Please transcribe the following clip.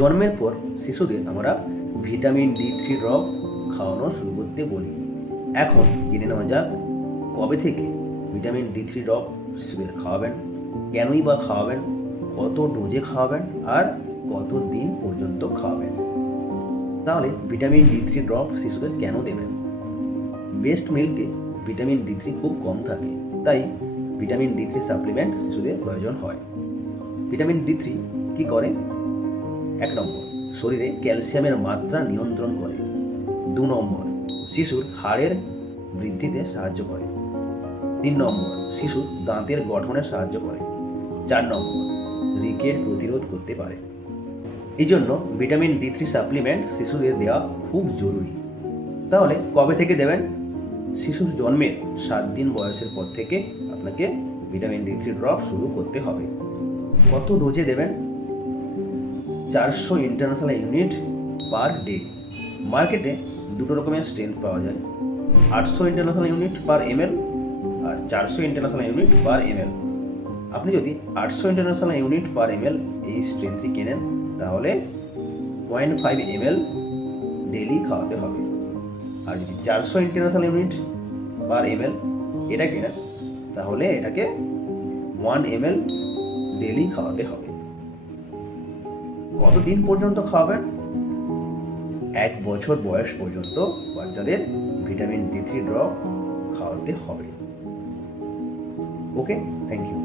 জন্মের পর শিশুদের আমরা ভিটামিন ডি3 ড্রপ খাওয়ানো শুরু করতে বলি। এখন জেনে নেওয়া যাক কবে থেকে ভিটামিন ডি3 ড্রপ শিশুদের খাওয়াবেন, কেনই বা খাওয়াবেন, কত ডোজে খাওয়াবেন আর কত দিন পর্যন্ত খাওয়াবেন। তাহলে ভিটামিন ডি3 ড্রপ শিশুদের কেন দেবেন? বেস্ট মিল্কে ভিটামিন ডি3 খুব কম থাকে, তাই ভিটামিন ডি3 সাপ্লিমেন্ট শিশুদের প্রয়োজন হয়। ভিটামিন ডি3 কী করে? 1 নম্বর, শরীরে ক্যালসিয়ামের মাত্রা নিয়ন্ত্রণ করে। 2 নম্বর, শিশুর হাড়ের বৃদ্ধিতে সাহায্য করে। 3 নম্বর, শিশুর দাঁতের গঠনে সাহায্য করে। 4 নম্বর, রিকেট প্রতিরোধ করতে পারে। এই জন্য ভিটামিন ডি3 সাপ্লিমেন্ট শিশুদের দেওয়া খুব জরুরি। তাহলে কবে থেকে দেবেন? শিশুর জন্মের 7 দিন বয়সের পর থেকে আপনাকে ভিটামিন ডি3 ড্রপ শুরু করতে হবে। কত ডোজে দেবেন? 400 ইন্টারন্যাশনাল ইউনিট পার ডে। মার্কেটে দুটো রকমের স্ট্রেংথ পাওয়া যায়, 800 ইন্টারন্যাশনাল ইউনিট পার ml আর 400 ইন্টারন্যাশনাল ইউনিট পার ml। আপনি যদি 800 ইন্টারন্যাশনাল ইউনিট পার ml এই স্ট্রেংথটি কেনেন, তাহলে 0.5 ml ডেলি খাওয়াতে হবে। আর যদি 400 ইন্টারন্যাশনাল ইউনিট পার ml এটা কেনেন, তাহলে এটাকে 1 ml ডেলি খাওয়াতে হবে। কতদিন পর্যন্ত খাওয়াবেন? 1 বছর বয়স পর্যন্ত বাচ্চাদের ভিটামিন ডি3 ড্রপ খাওয়াতে হবে। ওকে, থ্যাংক ইউ।